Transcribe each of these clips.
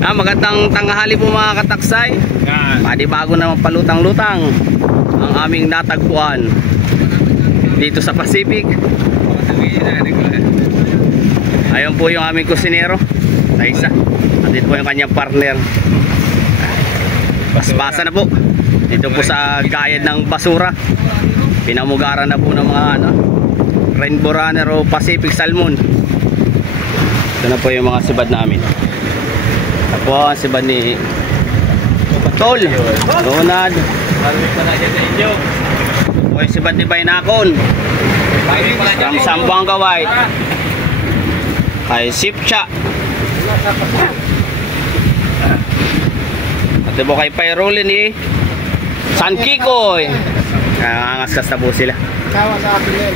Magandang tanghali po mga kataksay. Bago na palutang-lutang ang aming natagpuan dito sa Pacific. Ayun po yung aming kusinero na isa. At dito po yung kanyang partner. Basbasa na po dito po sa gayad ng basura. Pinamugaran na po ng mga rainbow runner o Pacific salmon. Ito na po yung mga sibad namin. Ako ang sibad ni Tol Ronald. Ako yung sibad ni Bainakon from Sambuanga White kay Sipcha. At ito po kay Pairolin ni San Kikoy. Nangangaskas na po sila. Kawa sa akin yun.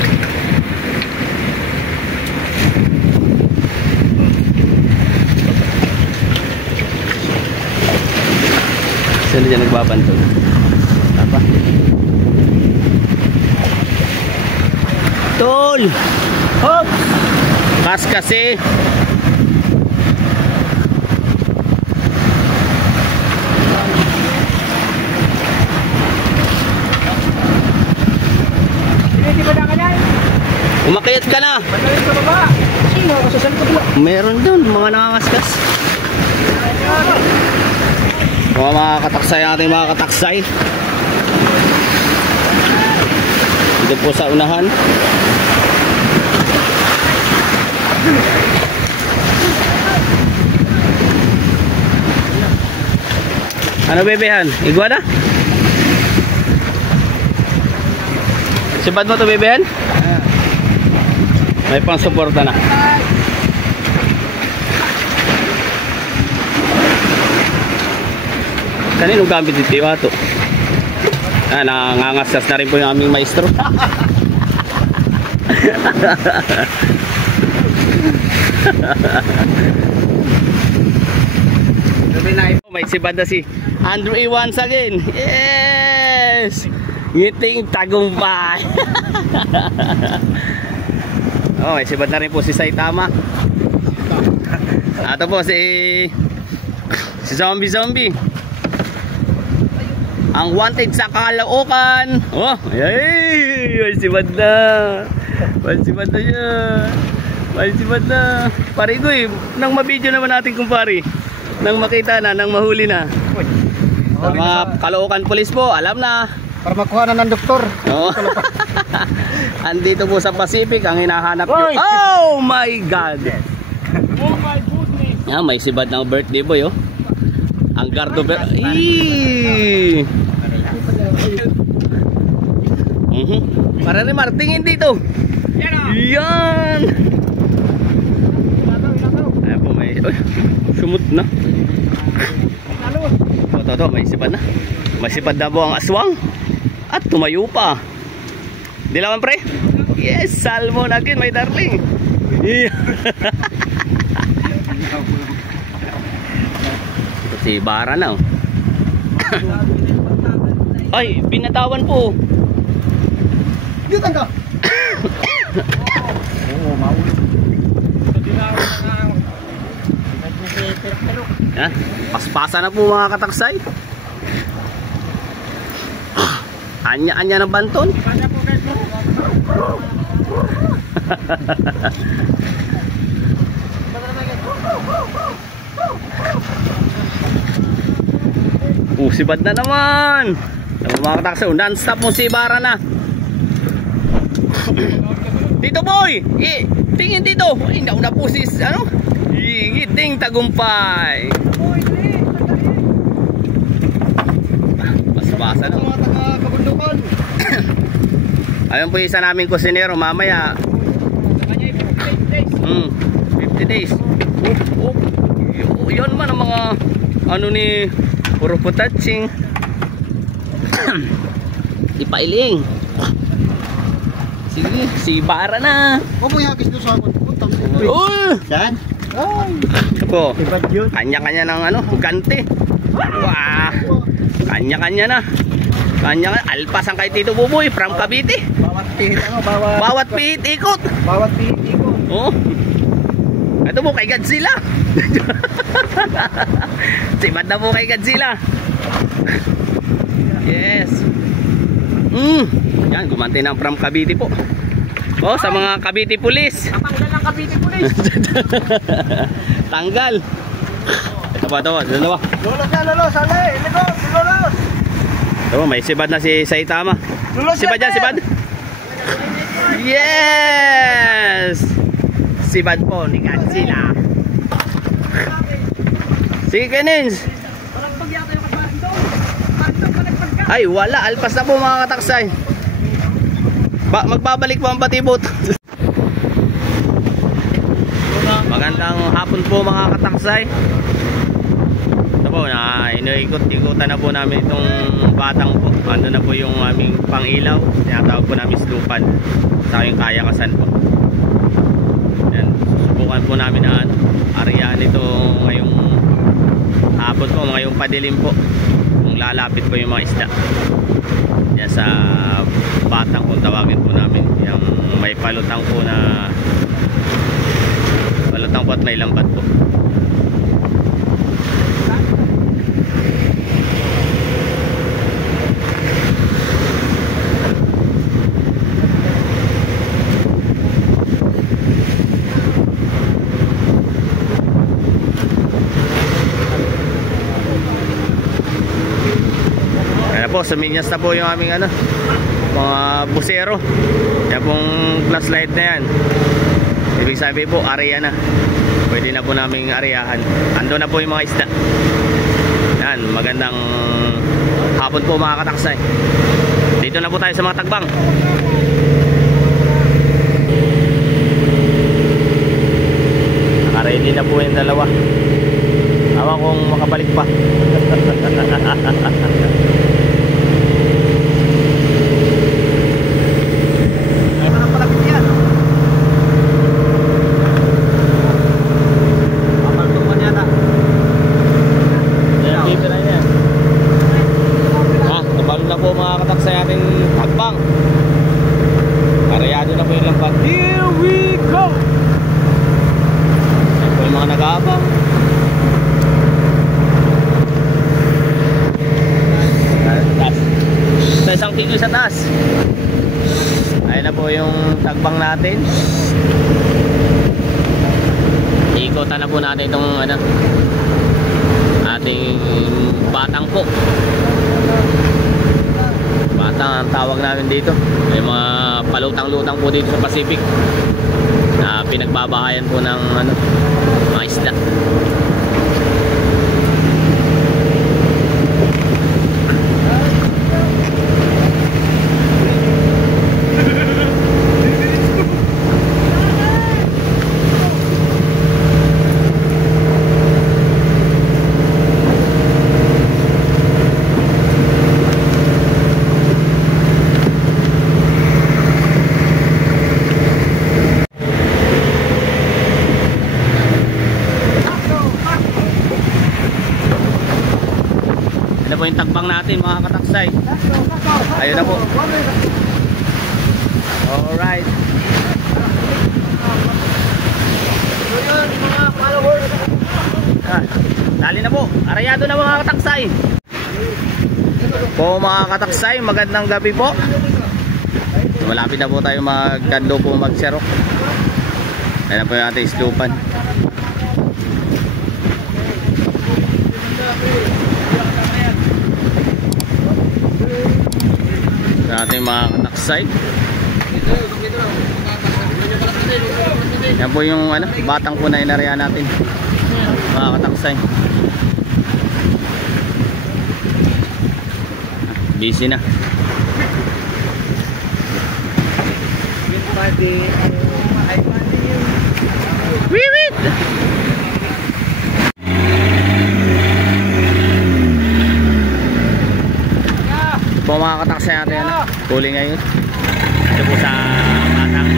Sino dyan nagbabantog? Apa? Tol! Hop! Kas kasi. Umakyat ka na. Magaling sa baba. Sino ako sa likod mo? Meron doon mga nangangaskas. Mga kataksay natin, mga kataksay. Dito po sa unahan. Ano bebehan? Iguana? Sibad mo to bebehan? May pang suporta na. Kaninong gamit dito yung ato? Nangangasas na rin po yung aming maestro. May sibad na si Andrew E. once again. Yes! Ngiting tagumpay. Oh, may sibad na rin po si Saitama. Ito po si Zombie. Ang wanted sa Caloocan. Oh, ay, may sibad na. May sibad na yan. May sibad na. Pare ko nang mabidyo naman natin kumpare. Nang makita na, nang mahuli na. Mga Caloocan police po, alam na. Para makuha na ng doktor. Oh. Andito po sa Pacific ang hinahanap nyo. Oh my God! Oh my goodness! May sibad ng birthday boy, oh. Ang gardo Para rin Martingin dito. Yan! Ayan po, may sumut na. Ito, may sibad na. May sibad na po ang aswang. At tumayo pa. Dilawan pre? Yes, salmon again my darling. Ito si Bara na, oh. Ay, binatawan po. Dito ka. Oo, mauli. Paspasa na po mga kataksay. Anya-anya ng banton. Sibad na naman. Mga kataksay, non-stop mo si Bara na. Dito boy, tingin dito. Nauna po si ngiting tagumpay. Basbasa na. Ayun po isa naming kusinero mamaya. 50 days. Yan man ang mga ni puro putaching. Ipailing. Sige, si Bara na. Huwag mo ihagis doon sa akin. Saan? Ito, kanya-kanya ng ganti. Wah, kanya-kanya na. Alpas ang kay Tito Buboy from Cavite. Bawat pihit Bawat pihit ikot. Bawat pihit ikot. Oh. Ito po kay Godzilla. Sibad na po kay Godzilla. Yes. Yan, gumanti na from Cavite po. Oh, sa mga Cavite Police. Tanggal ng Cavite Police. Tanggal. Ito pa, dalawa. Lolos yan, lolos. Alay, likod, lolos. Ito po, may sibad na si Saitama. Lolos Sibad yan, sibad. Yes! Sibad po ni Godzilla. Sige, Kenins. Ay, wala. Alpas na po mga kataksay. Magbabalik po ang patibot. Magandang hapon po mga kataksay. Ito po, iniikot-ikutan na po namin itong batang po. Ando na po yung aming pangilaw. Tinatawag po namin slupan. Sa yung kayakasan po. Yan. Susubukan po namin na area nito ngayong hapon po, ngayong padilim po. Kung lalapit po yung mga isda. Yan sa batang kung tawagin po namin. Yung may palutang po na palutang po at may lambat po. Po, suminyas na po yung aming mga busero. Yan pong flashlight na yan. Ibig sabihin po, area na. Pwede na po naming areahan. Ando na po yung mga isda. Yan, magandang hapon po mga kataksay. Dito na po tayo sa mga tagbang. Naka-ready na po yung dalawa. Awa kung makabalik pa. Sa ating tagbang. Karayado na po yung lambat. Here we go! Ayan po yung mga nag-aabang. Sa isang tigil sa taas. Ayan na po yung tagbang natin. Ikotan na po natin itong ating batang po. Batang ang tawag namin dito. May mga palutang-lutang po dito sa Pacific na pinagbabahayan po ng mga isda. Ito po yung tagbang natin mga kataksay. Ayun na po. Alright. Dali na po. Arayado na mga kataksay. Po mga kataksay, magandang gabi po. Malapit na po tayo magkando po magserok. Ayun na po yung ating istupan. Ating mga kataksay. Yan po yung batang po na inarihan natin mga kataksay. Busy na. Wiwit! Po mga kataksay natin huli ngayon. Ito po sa batang.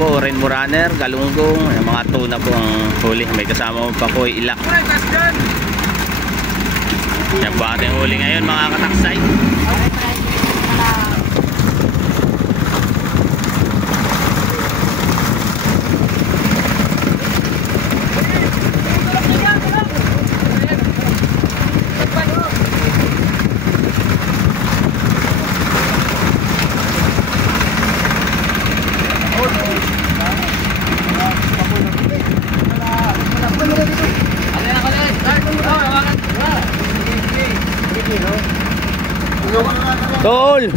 po, Rainbow Runner, Galunggong, yung mga tuna po ang huli. May kasama pa po ilak. Yan po ating huli ngayon mga kataksay. Tol!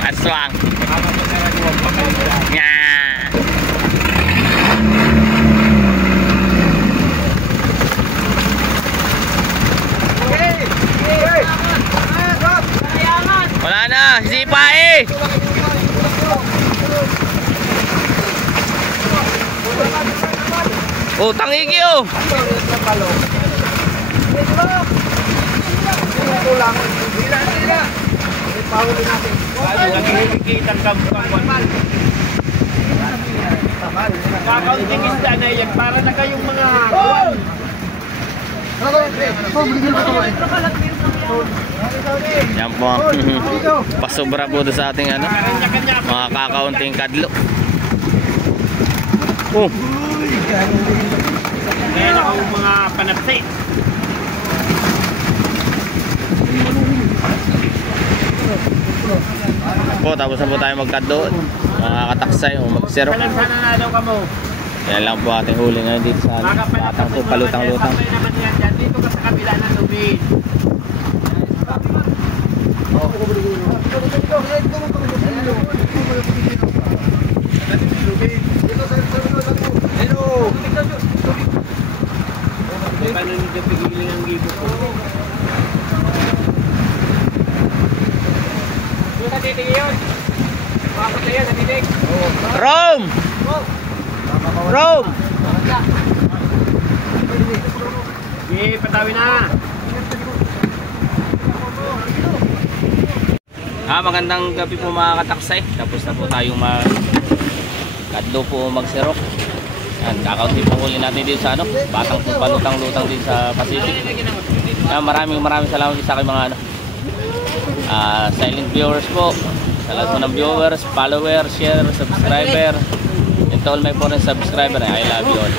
Aswang. Ya. Wala na, sipa eh. Oh, tangigi oh. Pahuli natin. Nakikita ang kampang. Kakaunting isda na yan para na kayong mga kuwan. Yan po. Pasobra po doon sa ating ano, mga kakaunting kadlo. Oh. Ngayon ako mga panapsi. Po, tapos na po tayo magkadoon, mga kataksay o magsero. Sana na daw ka mo. Yan lang po ating huli ngayon dito sa batang po, palutang-lutang. Dito ka sa kabila ng tubig. Paano nyo pigilin ang gibo ko? Rome! Rome! Okay, patawi na. Magandang gabi po mga kataksay. Tapos na po tayong kadlo po magsero. Yan, kakaunti po huli natin dito sa ano, batang po palutang-lutang din sa Pacific. Yan, maraming salamat sa aking mga ano, silent viewers po. Sa lahat po ng viewers, followers, share, subscriber, and to all my foreign subscriber, I love you all.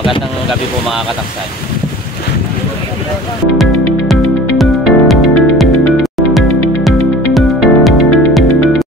Magandang gabi po mga kataksay.